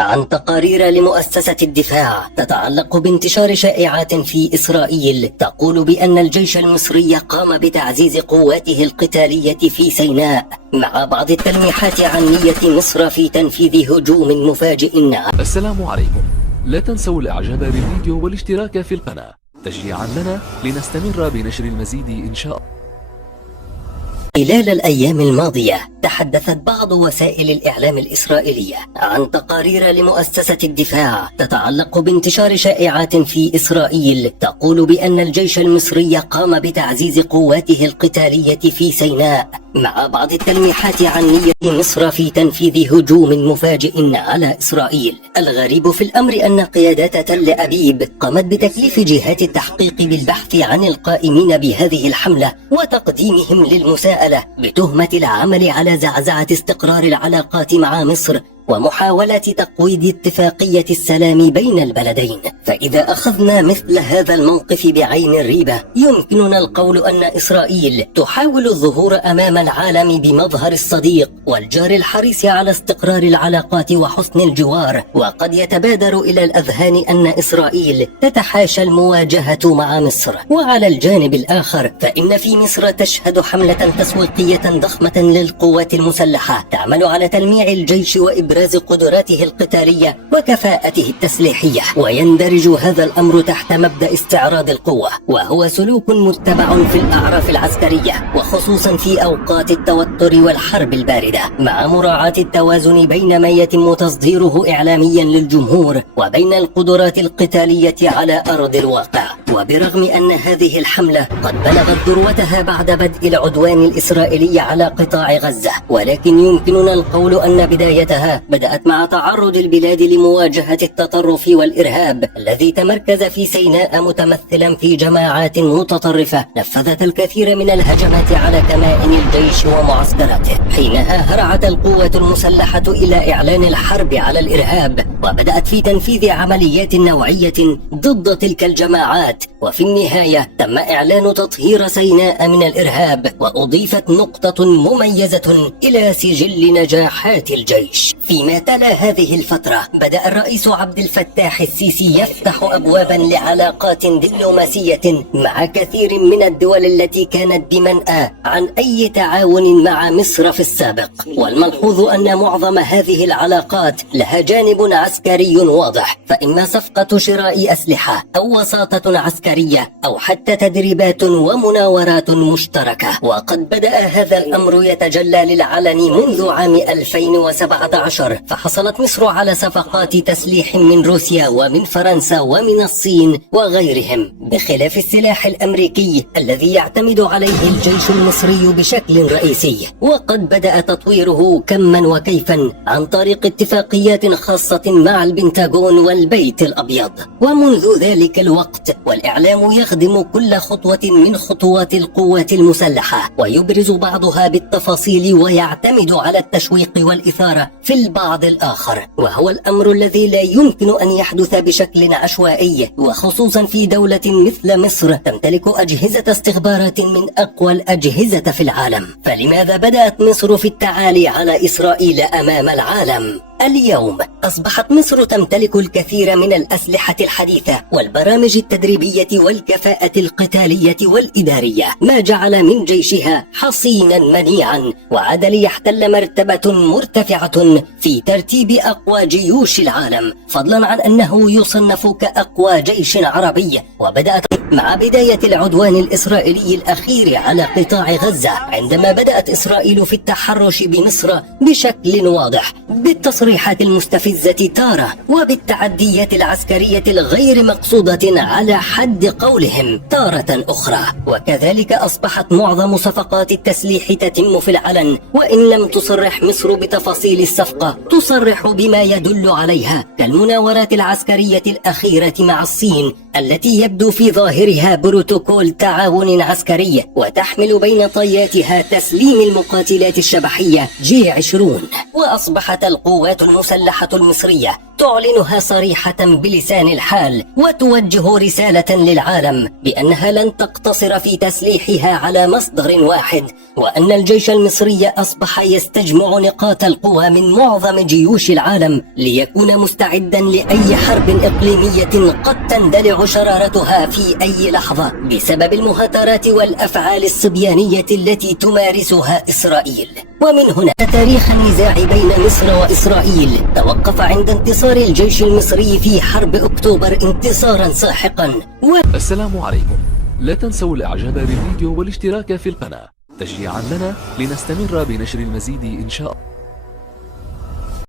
عن تقارير لمؤسسة الدفاع تتعلق بانتشار شائعات في إسرائيل تقول بأن الجيش المصري قام بتعزيز قواته القتالية في سيناء، مع بعض التلميحات عن نية مصر في تنفيذ هجوم مفاجئ. السلام عليكم، لا تنسوا الإعجاب بالفيديو والاشتراك في القناة تشجيعا لنا لنستمر بنشر المزيد إن شاء الله. خلال الأيام الماضية تحدثت بعض وسائل الإعلام الإسرائيلية عن تقارير لمؤسسة الدفاع تتعلق بانتشار شائعات في إسرائيل تقول بأن الجيش المصري قام بتعزيز قواته القتالية في سيناء، مع بعض التلميحات عن نية مصر في تنفيذ هجوم مفاجئ على إسرائيل. الغريب في الأمر أن قيادات تل أبيب قامت بتكليف جهات التحقيق بالبحث عن القائمين بهذه الحملة وتقديمهم للمساءلة بتهمة العمل على زعزعة استقرار العلاقات مع مصر ومحاولة تقويض اتفاقية السلام بين البلدين. فإذا أخذنا مثل هذا الموقف بعين الريبة يمكننا القول أن إسرائيل تحاول الظهور أمام العالم بمظهر الصديق والجار الحريص على استقرار العلاقات وحسن الجوار، وقد يتبادر إلى الأذهان أن إسرائيل تتحاشى المواجهة مع مصر. وعلى الجانب الآخر فإن في مصر تشهد حملة تسويقية ضخمة للقوات المسلحة تعمل على تلميع الجيش وإبراز قدراته القتالية وكفاءته التسليحية، ويندرج هذا الأمر تحت مبدأ استعراض القوة، وهو سلوك متبع في الأعراف العسكرية وخصوصا في أوقات التوتر والحرب الباردة، مع مراعاة التوازن بين ما يتم تصديره إعلاميا للجمهور وبين القدرات القتالية على أرض الواقع. وبرغم أن هذه الحملة قد بلغت ذروتها بعد بدء العدوان الإسرائيلي على قطاع غزة، ولكن يمكننا القول أن بدايتها بدأت مع تعرض البلاد لمواجهة التطرف والإرهاب الذي تمركز في سيناء متمثلا في جماعات متطرفة نفذت الكثير من الهجمات على كمائن الجيش ومعسكراته. حينها هرعت القوات المسلحة إلى إعلان الحرب على الإرهاب وبدأت في تنفيذ عمليات نوعية ضد تلك الجماعات، وفي النهاية تم إعلان تطهير سيناء من الإرهاب وأضيفت نقطة مميزة إلى سجل نجاحات الجيش. فيما تلا هذه الفترة بدأ الرئيس عبد الفتاح السيسي يفتح أبوابا لعلاقات دبلوماسية مع كثير من الدول التي كانت بمنأى عن أي تعاون مع مصر في السابق. والملحوظ أن معظم هذه العلاقات لها جانب عسكري واضح، فإما صفقة شراء أسلحة أو وساطة عسكرية أو حتى تدريبات ومناورات مشتركة. وقد بدأ هذا الأمر يتجلى للعلن منذ عام 2017، فحصلت مصر على صفقات تسليح من روسيا ومن فرنسا ومن الصين وغيرهم، بخلاف السلاح الأمريكي الذي يعتمد عليه الجيش المصري بشكل رئيسي، وقد بدأ تطويره كما وكيفا عن طريق اتفاقيات خاصة مع البنتاغون والبيت الأبيض. ومنذ ذلك الوقت والإعلام يخدم كل خطوة من خطوات القوات المسلحة ويبرز بعضها بالتفاصيل ويعتمد على التشويق والإثارة في البعض الآخر، وهو الأمر الذي لا يمكن أن يحدث بشكل عشوائي، وخصوصا في دولة مثل مصر تمتلك أجهزة استخبارات من أقوى الأجهزة في العالم. فلماذا بدأت مصر في التعالي على إسرائيل أمام العالم؟ اليوم أصبحت مصر تمتلك الكثير من الأسلحة الحديثة والبرامج التدريبية والكفاءة القتالية والإدارية، ما جعل من جيشها حصينا منيعا وعاد ليحتل مرتبة مرتفعة في ترتيب أقوى جيوش العالم، فضلا عن أنه يصنف كأقوى جيش عربي. وبدأت مع بداية العدوان الإسرائيلي الأخير على قطاع غزة، عندما بدأت إسرائيل في التحرش بمصر بشكل واضح بالتصريحات المستفزة تارة وبالتعديات العسكرية الغير مقصودة على حد قولهم تارة أخرى. وكذلك أصبحت معظم صفقات التسليح تتم في العلن، وإن لم تصرح مصر بتفاصيل الصفقة تصرح بما يدل عليها، كالمناورات العسكرية الأخيرة مع الصين التي يبدو في ظاهرها بروتوكول تعاون عسكري وتحمل بين طياتها تسليم المقاتلات الشبحية G20. وأصبحت القوات المسلحة المصرية تعلنها صريحة بلسان الحال وتوجه رسالة للعالم بأنها لن تقتصر في تسليحها على مصدر واحد، وأن الجيش المصري أصبح يستجمع نقاط القوى من معظم جيوش العالم ليكون مستعدا لأي حرب إقليمية قد تندلع شرارتها في أي لحظة بسبب المهاترات والأفعال الصبيانية التي تمارسها إسرائيل. ومن هنا تاريخ النزاع بين مصر وإسرائيل توقف عند انتصار الجيش المصري في حرب أكتوبر انتصارا ساحقا. السلام عليكم، لا تنسوا الاعجاب بالفيديو والاشتراك في القناة تشجيعا لنا لنستمر بنشر المزيد إن شاء الله.